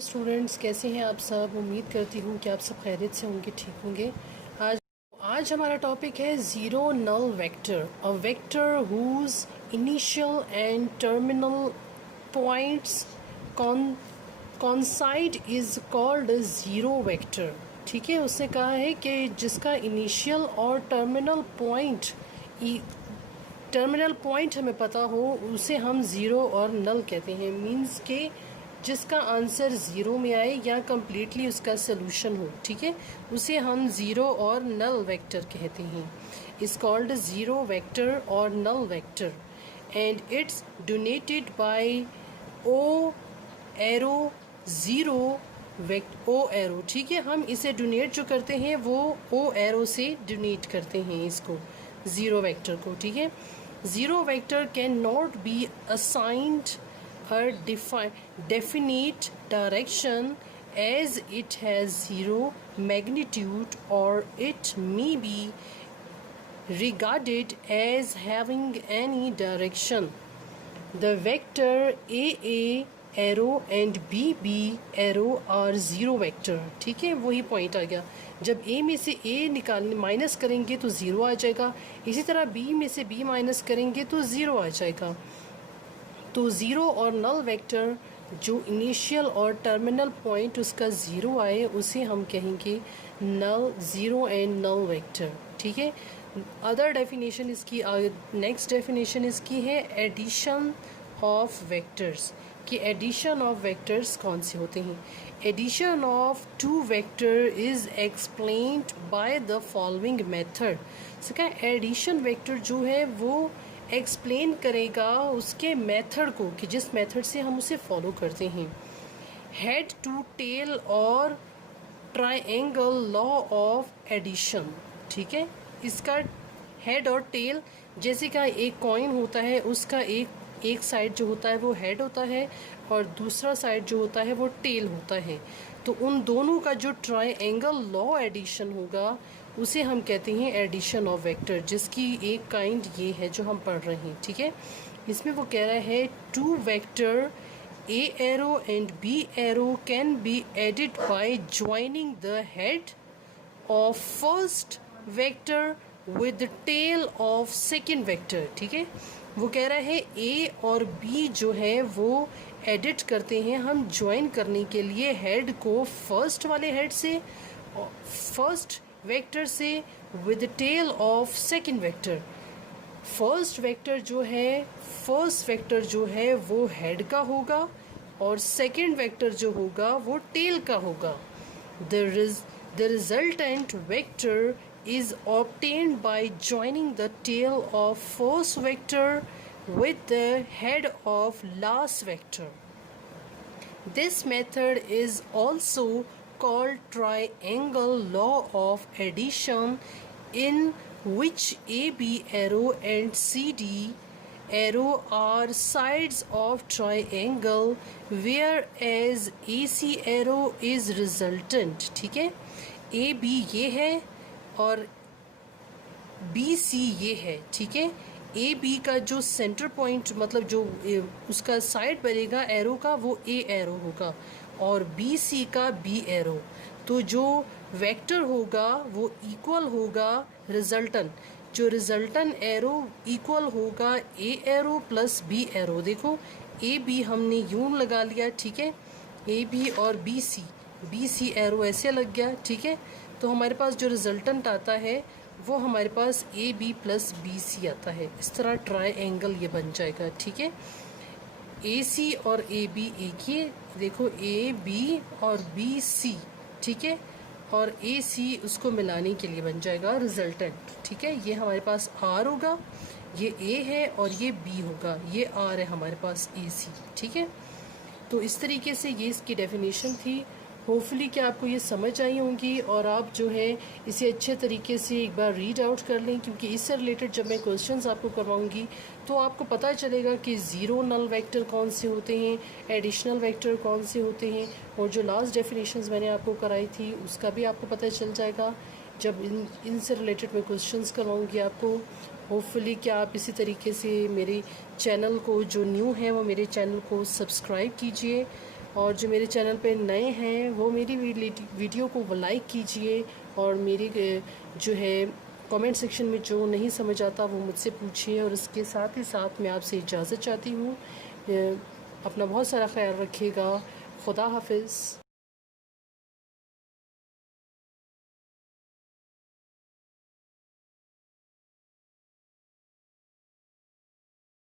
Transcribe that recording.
Students, कैसे हैं आप सब। उम्मीद करती हूँ कि आप सब खैरियत से होंगे, ठीक होंगे। आज आज हमारा टॉपिक है zero null vector, a vector whose initial and terminal points coincide is called zero vector. ठीक है, उसने कहा है कि जिसका इनिशियल और टर्मिनल पॉइंट हमें पता हो उसे हम ज़ीरो और नल कहते हैं। मींस के जिसका आंसर ज़ीरो में आए या कम्प्लीटली उसका सलूशन हो, ठीक है, उसे हम ज़ीरो और नल वेक्टर कहते हैं। इस कॉल्ड ज़ीरो वेक्टर और null vector and it's denoted by O arrow zero O arrow. ठीक है, हम इसे डोनेट जो करते हैं वो ओ एरो से डोनेट करते हैं इसको, ज़ीरो वेक्टर को। ठीक है, zero vector can not be assigned a definite direction as it has zero magnitude, or it may be regarded as having any direction. The vector AA arrow and BB arrow are zero vector। ठीक है, वही point आ गया। जब A में से A निकालने minus करेंगे तो ज़ीरो आ जाएगा, इसी तरह B में से B माइनस करेंगे तो ज़ीरो आ जाएगा। तो ज़ीरो और नल वेक्टर जो इनिशियल और टर्मिनल पॉइंट उसका ज़ीरो आए उसे हम कहेंगे null, zero and null vector. ठीक है, अदर डेफिनेशन इसकी, नेक्स्ट डेफिनेशन इसकी है एडिशन ऑफ वेक्टर्स। कि एडिशन ऑफ वेक्टर्स कौन से होते हैं। Addition of two vector is explained by the following method. इसका एडिशन वेक्टर जो है वो एक्सप्लेन करेगा उसके मेथड को, कि जिस मेथड से हम उसे फॉलो करते हैं। हेड टू टेल और ट्राइंगल लॉ ऑफ एडिशन। ठीक है, इसका हेड और टेल, जैसे का एक कॉइन होता है उसका एक साइड जो होता है वो हेड होता है और दूसरा साइड जो होता है वो टेल होता है। तो उन दोनों का जो ट्राइंगल लॉ एडिशन होगा उसे हम कहते हैं एडिशन ऑफ वेक्टर, जिसकी एक काइंड ये है जो हम पढ़ रहे हैं। ठीक है, इसमें वो कह रहा है two vector A arrow and B arrow can be added by joining the head of first vector with the tail of second vector। ठीक है, वो कह रहा है A और B जो है वो एडिट करते हैं हम ज्वाइन करने के लिए हेड को फर्स्ट वाले हेड से, फर्स्ट वेक्टर से with tail of second vector. First vector जो है वो हेड का होगा और सेकंड वेक्टर जो होगा वो टेल का होगा। The resultant vector is obtained by joining the tail of first vector with the head of last vector. This method is also called triangle law of addition, in which AB arrow and CD arrow are sides of triangle, whereas AC arrow is resultant। ठीक है, AB ये है और B C ये है। ठीक है, A B का जो सेंटर पॉइंट मतलब जो उसका साइड बनेगा एरो का वो ए एरो होगा और बी सी का बी एरो। तो जो वेक्टर होगा वो इक्वल होगा रिजल्टन, जो रिजल्टन एरो इक्वल होगा ए एरो प्लस बी एरो। देखो ए बी हमने यूं लगा लिया, ठीक है, ए बी और बी सी एरो ऐसे लग गया। ठीक है, तो हमारे पास जो रिजल्टेंट आता है वो हमारे पास A B plus B C आता है। इस तरह ट्राइंगल ये बन जाएगा। ठीक है, ए सी और ए बी एक ही, देखो ए बी और बी सी, ठीक है, और ए सी उसको मिलाने के लिए बन जाएगा रिजल्टेंट। ठीक है, ये हमारे पास आर होगा, ये ए है और ये बी होगा, ये आर है हमारे पास ए सी। ठीक है, तो इस तरीके से ये इसकी डेफिनेशन थी। होपफुली कि आपको ये समझ आई होंगी और आप जो है इसे अच्छे तरीके से एक बार रीड आउट कर लें, क्योंकि इससे रिलेटेड जब मैं क्वेश्चंस आपको करवाऊंगी तो आपको पता चलेगा कि ज़ीरो नल वेक्टर कौन से होते हैं, एडिशनल वेक्टर कौन से होते हैं, और जो लास्ट डेफिनेशंस मैंने आपको कराई थी उसका भी आपको पता चल जाएगा जब इनसे रिलेटेड मैं क्वेश्चंस करवाऊँगी आपको। होपफुली कि आप इसी तरीके से मेरे चैनल को, जो न्यू है वो मेरे चैनल को सब्सक्राइब कीजिए और जो मेरे चैनल पे नए हैं वो मेरी वीडियो को लाइक कीजिए, और मेरी जो है कमेंट सेक्शन में जो नहीं समझ आता वो मुझसे पूछिए। और इसके साथ ही साथ मैं आपसे इजाज़त चाहती हूँ। अपना बहुत सारा ख्याल रखिएगा। खुदा हाफिज़।